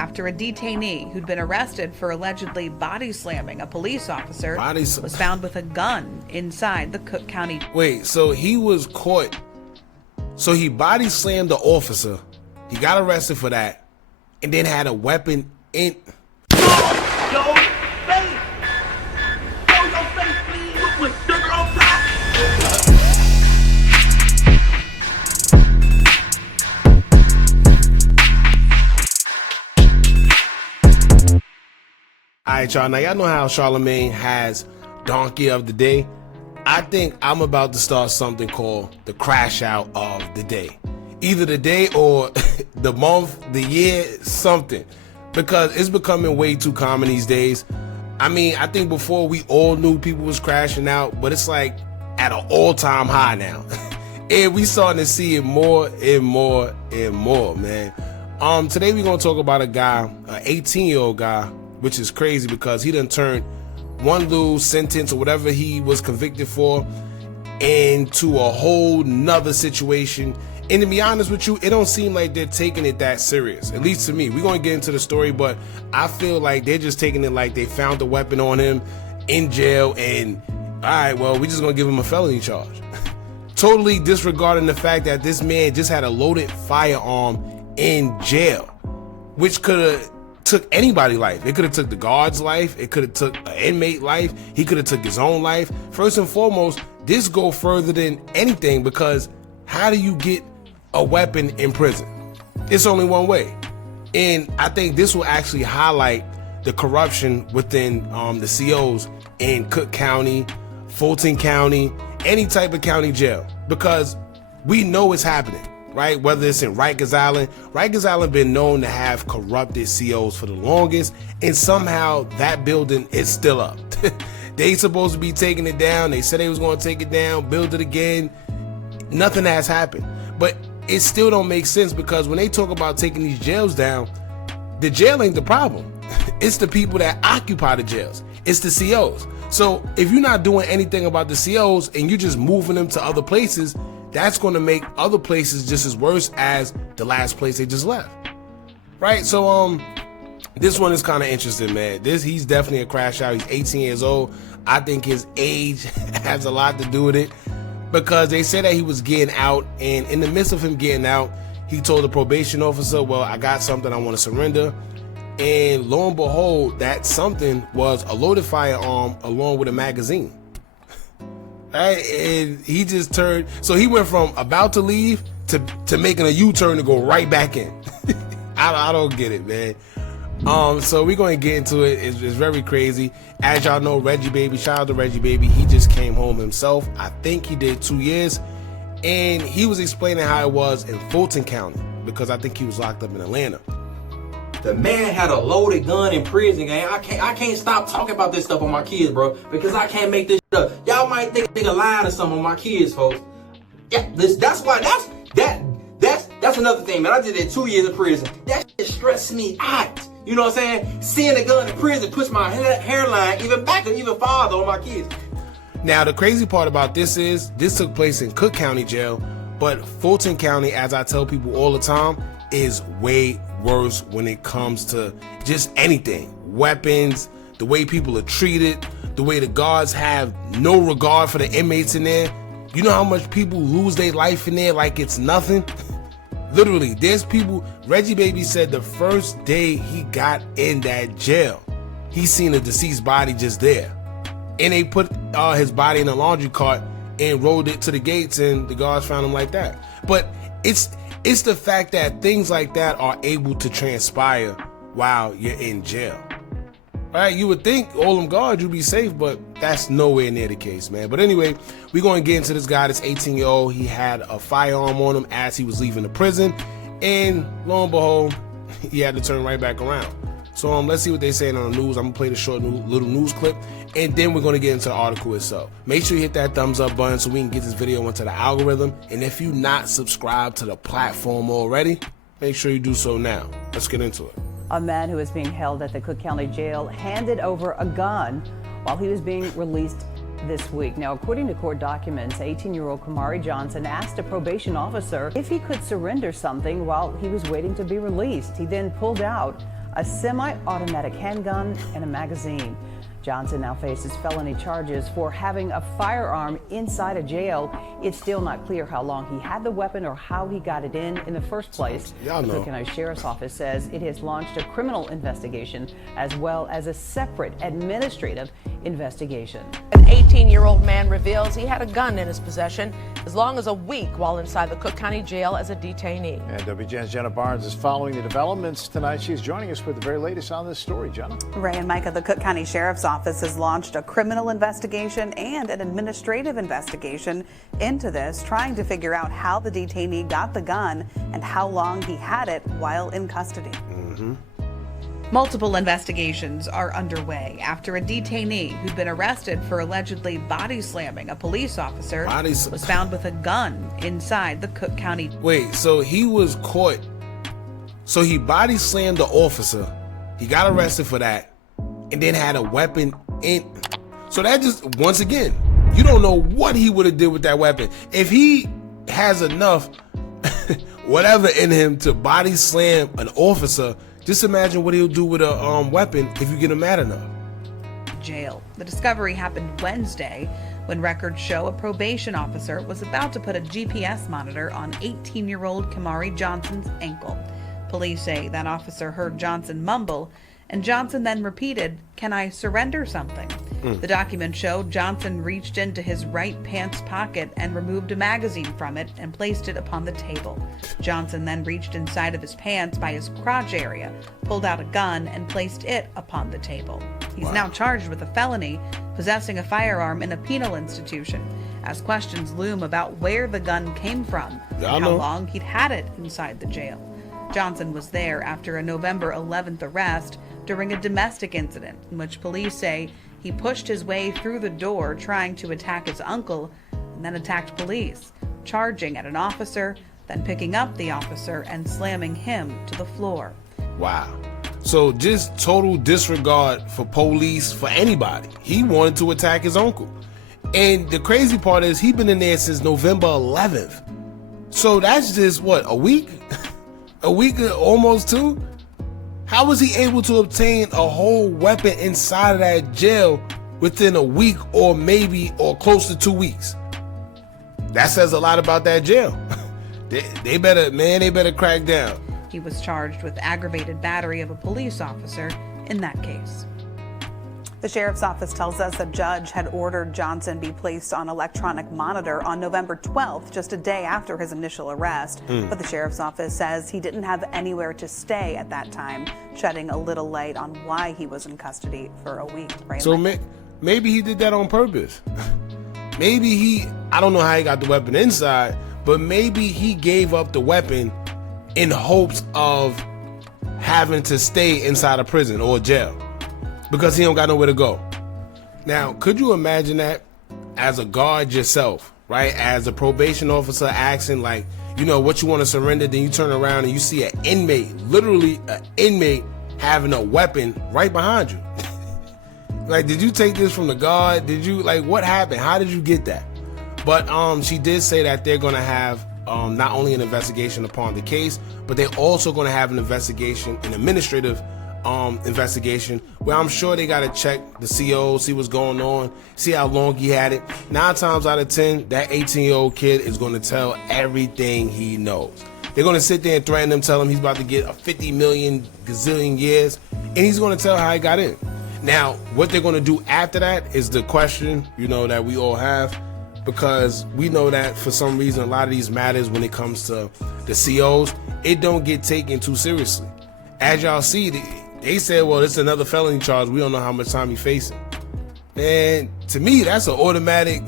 after a detainee who'd been arrested for allegedly body slamming a police officer was found with a gun inside the Cook County. Wait, so he was caught. So he body slammed the officer. He got arrested for that, and then had a weapon in. Alright, y'all. Now, y'all know how Charlemagne has Donkey of the Day. I think I'm about to start something called the Crash Out of the Day. Either the day or the month, the year, something. Because it's becoming way too common these days. I mean, I think before we all knew people was crashing out, but it's like at an all-time high now. And we starting to see it more and more and more, man. Today we're going to talk about a guy, an 18-year-old guy, which is crazy because he done turned one little sentence or whatever he was convicted for into a whole nother situation. And to be honest with you, it don't seem like they're taking it that serious, at least to me. We're going to get into the story, but I feel like they're just taking it like they found a weapon on him in jail and, all right, well, we're just going to give him a felony charge. Totally disregarding the fact that this man just had a loaded firearm in jail, which could have took anybody's life. It could have took the guard's life. It could have took an inmate life. He could have took his own life. First and foremost, this go further than anything because how do you get a weapon in prison? It's only one way. And I think this will actually highlight the corruption within the COs in Cook County, Fulton County, any type of county jail, because we know it's happening. Right? Whether it's in Rikers Island been known to have corrupted COs for the longest, and somehow that building is still up. They supposed to be taking it down. They said they was going to take it down, build it again. Nothing has happened. But it still don't make sense because when they talk about taking these jails down, the jail ain't the problem. It's the people that occupy the jails. It's the COs. So if you're not doing anything about the COs and you're just moving them to other places, that's going to make other places just as worse as the last place they just left. Right? So, this one is kind of interesting, man. He's definitely a crash out. He's 18 years old. I think his age has a lot to do with it because they said that he was getting out, and in the midst of him getting out, he told the probation officer, well, I got something I want to surrender. And lo and behold, that something was a loaded firearm along with a magazine. Right? And he just turned, so he went from about to leave to making a U-turn to go right back in. I don't get it, man. So we're going to get into it. It's very crazy. As y'all know, Reggie Baby, shout out to Reggie Baby. He just came home himself. I think he did 2 years. And he was explaining how it was in Fulton County because I think he was locked up in Atlanta. The man had a loaded gun in prison, gang. I can't stop talking about this stuff on my kids, bro, because I can't make this shit up. Y'all might think a lie or something on my kids, folks. Yeah, that's another thing, man. I did that 2 years in prison. That shit stressed me out. You know what I'm saying? Seeing a gun in prison puts my hairline even farther on my kids. Now, the crazy part about this is this took place in Cook County Jail, but Fulton County, as I tell people all the time, is way worse when it comes to just anything. Weapons, the way people are treated, the way the guards have no regard for the inmates in there. You know how much people lose their life in there like it's nothing? Literally, there's people, Reggie Baby said the first day he got in that jail, he seen a deceased body just there. And they put his body in a laundry cart and rolled it to the gates, and the guards found him like that. But it's the fact that things like that are able to transpire while you're in jail. Right? You would think all them guards, you'd be safe, but that's nowhere near the case, man. But anyway, we're going to get into this guy, this 18-year-old. He had a firearm on him as he was leaving the prison, and lo and behold, he had to turn right back around. So let's see what they're saying on the news. I'm going to play the short little news clip, and then we're going to get into the article itself. Make sure you hit that thumbs up button so we can get this video into the algorithm. And if you're not subscribed to the platform already, make sure you do so now. Let's get into it. A man who is being held at the Cook County Jail handed over a gun while he was being released this week. Now, according to court documents, 18-year-old Kamari Johnson asked a probation officer if he could surrender something while he was waiting to be released. He then pulled out a semi-automatic handgun, and a magazine. Johnson now faces felony charges for having a firearm inside a jail. It's still not clear how long he had the weapon or how he got it in the first place. Y'all know. The Cook County Sheriff's Office says it has launched a criminal investigation as well as a separate administrative investigation. An 18-year-old man reveals he had a gun in his possession as long as a week while inside the Cook County Jail as a detainee. And WGN's Jenna Barnes is following the developments tonight. She's joining us with the very latest on this story. Jenna? Ray and Micah, the Cook County Sheriff's Office has launched a criminal investigation and an administrative investigation into this, trying to figure out how the detainee got the gun and how long he had it while in custody. Multiple investigations are underway after a detainee who'd been arrested for allegedly body slamming a police officer was found with a gun inside the Cook County. Wait, so he was caught. So he body slammed the officer. He got arrested for that and then had a weapon in. So that just, once again, you don't know what he would have did with that weapon. If he has enough whatever in him to body slam an officer, just imagine what he'll do with a weapon if you get him mad enough. Jail. The discovery happened Wednesday when records show a probation officer was about to put a GPS monitor on 18-year-old Kamari Johnson's ankle. Police say that officer heard Johnson mumble, and Johnson then repeated, "Can I surrender something?" The document showed Johnson reached into his right pants pocket and removed a magazine from it and placed it upon the table. Johnson then reached inside of his pants by his crotch area, pulled out a gun, and placed it upon the table. He's now charged with a felony, possessing a firearm in a penal institution, as questions loom about where the gun came from and how long he'd had it inside the jail. Johnson was there after a November 11th arrest during a domestic incident in which police say he pushed his way through the door trying to attack his uncle and then attacked police, charging at an officer, then picking up the officer and slamming him to the floor. Wow. So just total disregard for police, for anybody. He wanted to attack his uncle. And the crazy part is he's been in there since November 11th. So that's just, what, a week? A week, almost two? How was he able to obtain a whole weapon inside of that jail within a week or maybe or close to 2 weeks? That says a lot about that jail. They better crack down. He was charged with aggravated battery of a police officer in that case. The sheriff's office tells us a judge had ordered Johnson be placed on electronic monitor on November 12th, just a day after his initial arrest. But the sheriff's office says he didn't have anywhere to stay at that time, shedding a little light on why he was in custody for a week. Right? So maybe he did that on purpose. Maybe I don't know how he got the weapon inside, but maybe he gave up the weapon in hopes of having to stay inside a prison or a jail, because he don't got nowhere to go. Now, could you imagine that as a guard yourself, right? As a probation officer asking, like, you know, what you want to surrender, then you turn around and you see an inmate, literally an inmate having a weapon right behind you. Like, did you take this from the guard? Did you, like, what happened? How did you get that? But she did say that they're going to have not only an investigation upon the case, but they're also going to have an investigation, an administrative investigation, where I'm sure they got to check the CO, see what's going on, see how long he had it. 9 times out of 10, that 18-year-old kid is going to tell everything he knows. They're going to sit there and threaten him, tell him he's about to get a 50 million gazillion years, and he's going to tell how he got in. Now, what they're going to do after that is the question, you know, that we all have, because we know that for some reason a lot of these matters, when it comes to the COs, it don't get taken too seriously. As y'all see, they said, well, it's another felony charge. We don't know how much time he's facing. And to me, that's an automatic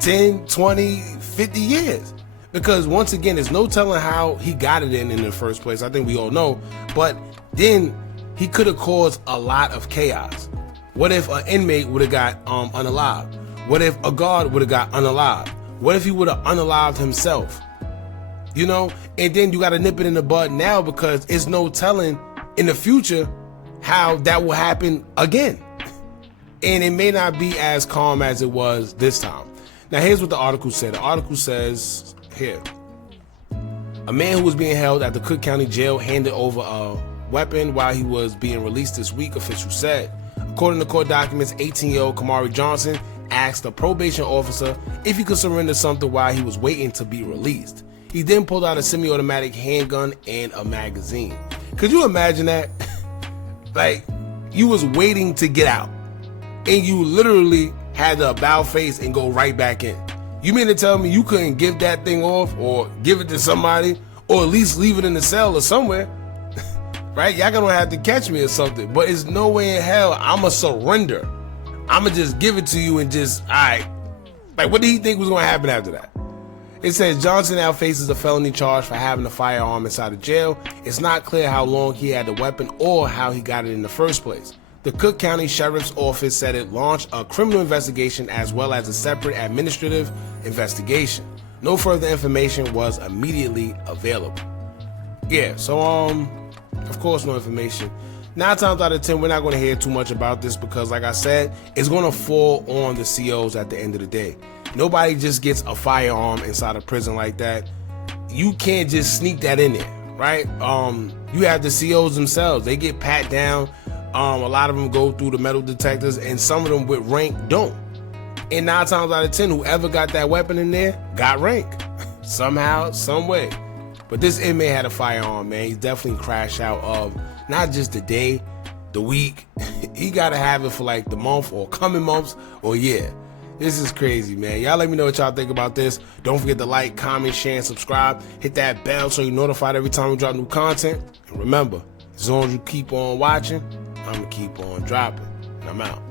10, 20, 50 years. Because once again, there's no telling how he got it in the first place. I think we all know. But then he could have caused a lot of chaos. What if an inmate would have got unalived? What if a guard would have got unalived? What if he would have unalived himself? You know, and then you got to nip it in the bud now, because it's no telling in the future how that will happen again. And it may not be as calm as it was this time. Now, here's what the article said. The article says here, a man who was being held at the Cook County Jail handed over a weapon while he was being released this week, officials said. According to court documents, 18-year-old Kamari Johnson asked a probation officer if he could surrender something while he was waiting to be released. He then pulled out a semi-automatic handgun and a magazine. Could you imagine that? Like, you was waiting to get out, and you literally had to about face and go right back in. You mean to tell me you couldn't give that thing off or give it to somebody or at least leave it in the cell or somewhere? Right? Y'all gonna have to catch me or something. But it's no way in hell I'ma surrender. I'ma just give it to you and just, all right. Like, what did he think was gonna happen after that? It says Johnson now faces a felony charge for having a firearm inside of jail. It's not clear how long he had the weapon or how he got it in the first place. The Cook County Sheriff's Office said it launched a criminal investigation as well as a separate administrative investigation. No further information was immediately available. Yeah, so of course no information. 9 times out of 10, we're not going to hear too much about this because, like I said, it's going to fall on the COs at the end of the day. Nobody just gets a firearm inside a prison like that. You can't just sneak that in there, right? You have the COs themselves. They get pat down. A lot of them go through the metal detectors, and some of them with rank don't. And 9 times out of 10, whoever got that weapon in there got rank somehow, some way. But this inmate had a firearm, man. He's definitely crashed out of not just the day, the week. He got to have it for like the month or coming months or year. This is crazy, man. Y'all let me know what y'all think about this. Don't forget to like, comment, share, and subscribe. Hit that bell so you're notified every time we drop new content. And remember, as long as you keep on watching, I'm going to keep on dropping. And I'm out.